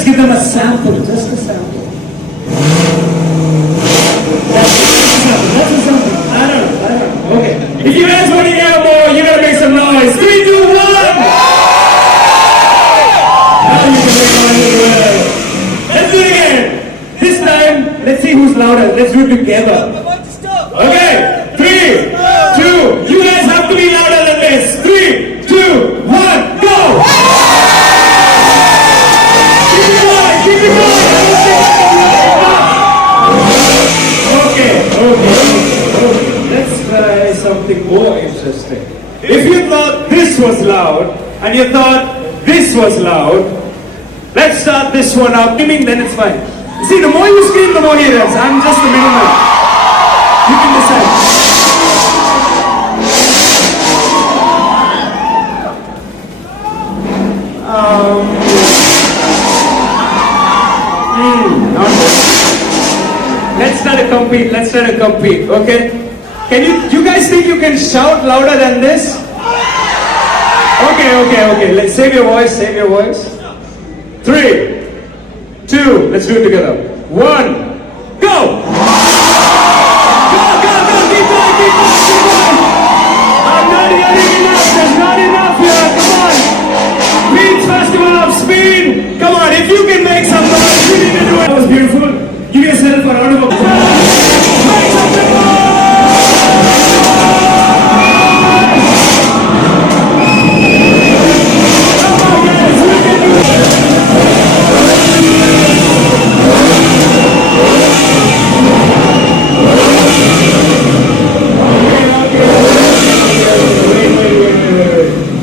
just give them a sample, just a sample. That's a sample. I don't know. Okay. If you guys want to hear more, you gotta make some noise. 3, 2, 1! Now you can make noise as well. Let's do it again. This time, let's see who's louder. Let's do it together. Okay. 3, 2, you guys have to be louder than this. 3, 2, 1, go! Keep it going, keep it going. Okay. Let's try something more interesting. If you thought this was loud, and you thought this was loud, let's start this one out. Screaming, then it's fine. See, the more you scream, the more he runs. I'm just the middleman. You can decide. Let's try to compete, okay? You guys think you can shout louder than this? Okay. Let's save your voice. 3, 2, let's do it together. 1, go! Go, keep going. I'm not hearing enough, there's not enough here, come on. Beats Festival of Speed, come on, if you can make some noise, you need to do it. That was beautiful. Give yourself a round of applause. Make some noise! Come on guys, we can do it.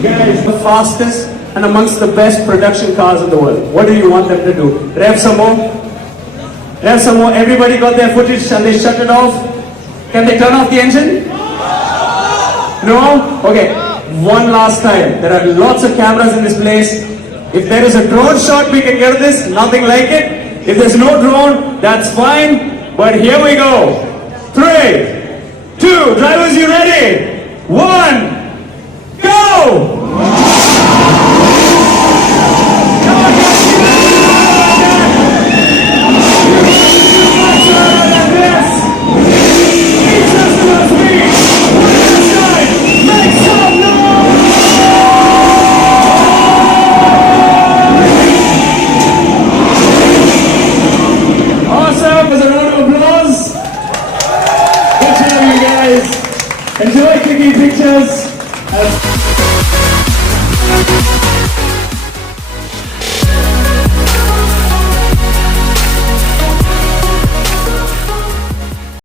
Guys, the fastest and amongst the best production cars in the world. What do you want them to do? Rev some more? Everybody got their footage? Shall they shut it off? Can they turn off the engine? No? Okay. One last time. There are lots of cameras in this place. If there is a drone shot, we can get this. Nothing like it. If there's no drone, that's fine. But here we go. 3, 2, drivers, you ready? 1, go! Enjoy taking pictures.